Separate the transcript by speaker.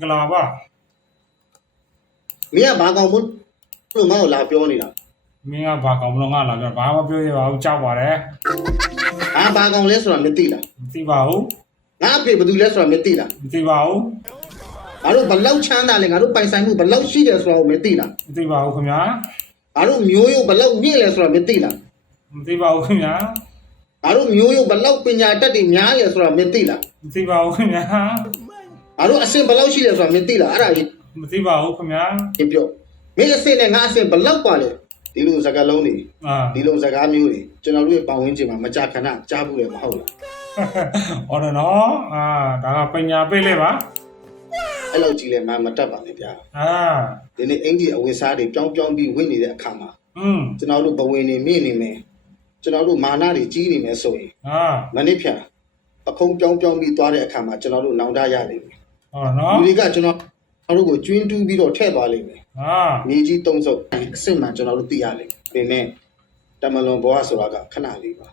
Speaker 1: င်္ဂလာပါ
Speaker 2: မင်းကဘာကောင်မို့လို့ငါ့ကိုလာပြောနေတာ
Speaker 1: မင်းကဘာကောင်မလို့ငါလာပြောဘာမှပြောရပါဘူးကြောက်ပါတယ်
Speaker 2: ဟာဘာကောင်လဲဆိုတာမသိလား
Speaker 1: မသိပါဘူး
Speaker 2: ငါအဖေဘာတူလဲဆိုတာမသိလား
Speaker 1: မသိပါဘူး
Speaker 2: ငါတို့ဘလောက်ချမ်းသာလဲငါတို့ပိုင်ဆိုင်မှုဘလောက်ရှိတယ်ဆိုတာကိုမသိလား
Speaker 1: မသိပါဘူးခင်ဗျာ
Speaker 2: ငါတို့မျိုးရိုးဘလောက်မြင့်လဲဆိုတာမသိလား
Speaker 1: မသိပါဘူးခင်ဗျာ
Speaker 2: ငါတို့မျိုးရိုးဘလောက်ပညာတတ်တွေများလဲဆိုတာမသိလား
Speaker 1: မသိပါဘူးခင်ဗျာ
Speaker 2: ငါတို့အဆင့်ဘလောက်ရှိလဲဆိုတာမသိလားအဲ့ဒါကြီး
Speaker 1: မသိပါဘူးခင်ဗျာ
Speaker 2: ရှင်းပြောမင်းအဆင့်နဲ့ငါအဆင့်ဘလောက်ပါလဲဒီလိုစကားလုံးတွေ
Speaker 1: အာ
Speaker 2: ဒီလိုစကားမျိုးတွေကျွန်တော်တို့ရဲ့ပတ်ဝန်းကျင်မှာမကြာခဏကြားဘူးလေမဟုတ်လား
Speaker 1: ဟောတယ်နော်အာဒါကပညာပေးလိုက်ပါ
Speaker 2: အဲ့လောက်ကြီးလဲမမတတ်ပါနဲ့ဗျာ
Speaker 1: အာ
Speaker 2: ဒီနေ့အင်ကြီးအဝတ်စားတွေပြောင်းပြောင်းပြီးဝင်နေတဲ့အခါမှာ
Speaker 1: อืม
Speaker 2: ကျွန်တော်တို့ဘဝင်နေမြင့်နေမယ်ကျွန်တော်တို့မာနတွေကြီးနေမယ်ဆိုရင်
Speaker 1: အာ
Speaker 2: မနစ်ဖြန်အခုံးပြောင်းပြောင်းပြီးသွားတဲ့အခါမှာကျွန်တော်တို့နောင်တရလိမ့်မယ်
Speaker 1: ဟောနော်
Speaker 2: လူတွေကကျွန်တော်တို့ကိုကျွင်းတူးပြီးတော့ထည့်သွားလိမ့်မယ်
Speaker 1: အာ
Speaker 2: မြေကြီးသုံးစုပ်အစ်စ်မှန်ကျွန်တော်တို့သိရလိမ့်မယ်ဒါပေမဲ့တမလွန်ဘွားဆိုတာကခဏလေးပါ